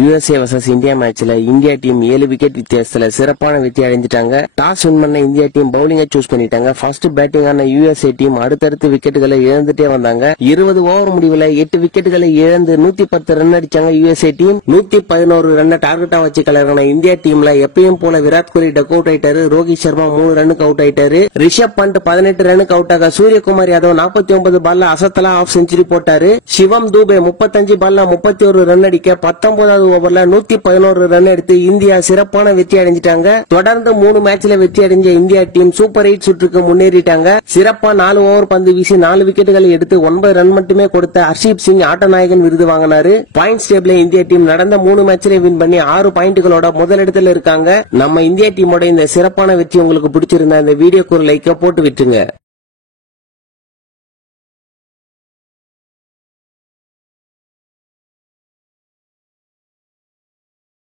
USA vs India மேட்ச்ல India team 7 wicket வித்தியாசத்துல சிறப்பான வெற்றி அடைஞ்சிட்டாங்க. டாஸ் வின் பண்ண இந்தியா டீம் பவுலிங்க சூஸ் பண்ணிட்டாங்க. ஃபர்ஸ்ட் பேட்டிங் ஆன USA டீம் அடுத்தடுத்து விக்கெட்டுகளை இழந்துட்டே வந்தாங்க. 20 ஓவர் முடிவுல 8 விக்கெட்டுகளை இழந்து 110 ரன் அடிச்சாங்க. USA டீம் 111 ரன் டார்கெட்டா வச்சு கலரான இந்தியா டீம்ல எப்பயும் போல விராட் கோலி டக் அவுட் ஆயிட்டாரு. ரோஹித் சர்மா 3 ரன்னுக்கு அவுட் ஆயிட்டாரு. ரிஷப் பண்ட் 18 ரன்னுக்கு அவுட் ஆக சூரியகுமார் யாதவ் 49 பால்ல அசத்தலா ஆஃப் செஞ்சுரி போட்டாரு. சிவம் தூபே 35 பால்ல 31 ரன் அடிக்க 19வது ஓவர்ல 111 ரன் எடுத்து இந்தியா சிறப்பான வெற்றி அடைஞ்சிட்டாங்க. தொடர்ந்து 3 மேட்ச்ல வெற்றி அடைஞ்ச இந்தியா டீம் சூப்பர் 8 சுற்றுக்கு முன்னேறிட்டாங்க. சிறப்பா 4 ஓவர் பந்து வீசி 4 விக்கெட்டுகளை எடுத்து 9 ரன் மட்டுமே கொடுத்த ஹர்ஷீப் சிங் ஆட்ட நாயகன் விருது வாங்கினாரு. பாயிண்ட்ஸ் டேபிள்ல இந்தியா டீம் நடந்த 3 மேட்ச்ல வின் பண்ணி 6 பாயிண்ட்களோட முதலிடத்துல இருக்காங்க. நம்ம இந்தியா டீமோட இந்த சிறப்பான வெற்றி உங்களுக்கு பிடிச்சிருந்தா இந்த வீடியோக்கு ஒரு லைக்க போட்டு விட்டுருங்க.